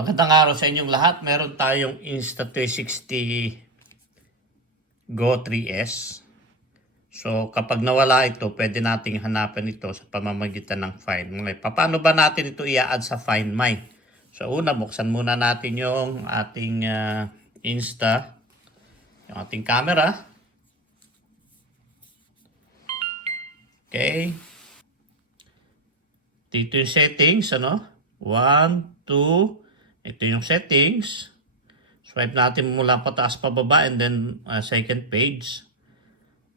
Magandang araw sa inyong lahat. Meron tayong Insta360 Go 3S. So kapag nawala ito, pwede nating hanapin ito sa pamamagitan ng Find My. Paano ba natin ito i-add sa Find My? So una, buksan muna natin yung ating Insta, yung ating camera. Okay. Dito yung settings, 1, 2. Ito yung settings. Swipe natin mula pataas pababa and then second page.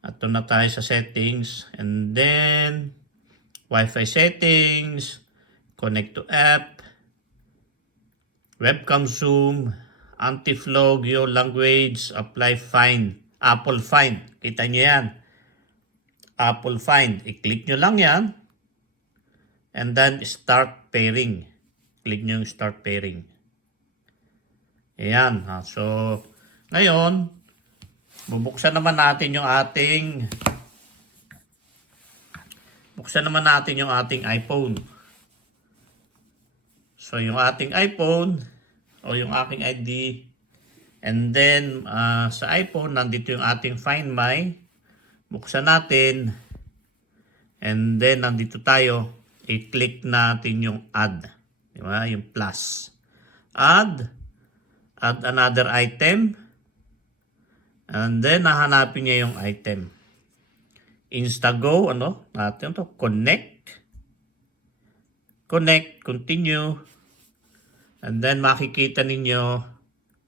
At doon na tayo sa settings. And then Wi-Fi settings, connect to app, webcam zoom, anti-flow, your language, apply find, Apple Find. Kita nyo yan. Apple Find. I-click nyo lang yan. And then start pairing. Click nyo yung start pairing. Ayan. So, ngayon, buksan naman natin yung ating iPhone. So, yung ating iPhone o yung aking ID. And then, sa iPhone, nandito yung ating Find My. Buksan natin. And then, nandito tayo. I-click natin yung add. Diba? Yung plus. Add another item, and then nahanapin niya yung item. Instago, natin to, connect, continue, and then makikita ninyo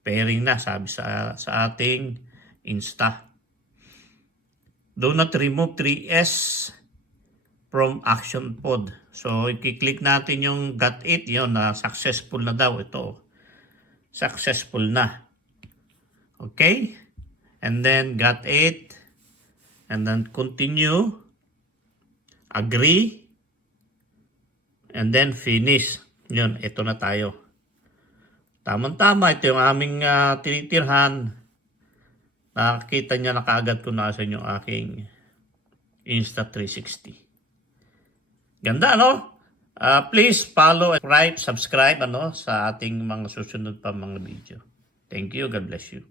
pairing na, sabi sa ating Insta. Do not remove 3S from action pod. So, i-click natin yung got it, yun, na successful na daw ito. Successful na. Okay? And then got it. And then continue. Agree. And then finish. Yun, ito na tayo. Tama-tama, ito yung aming tinitirhan. Nakakita niya na kaagad kung nasan yung aking Insta360. Ganda, no? Please follow, subscribe sa ating mga susunod pa mga video. Thank you. God bless you.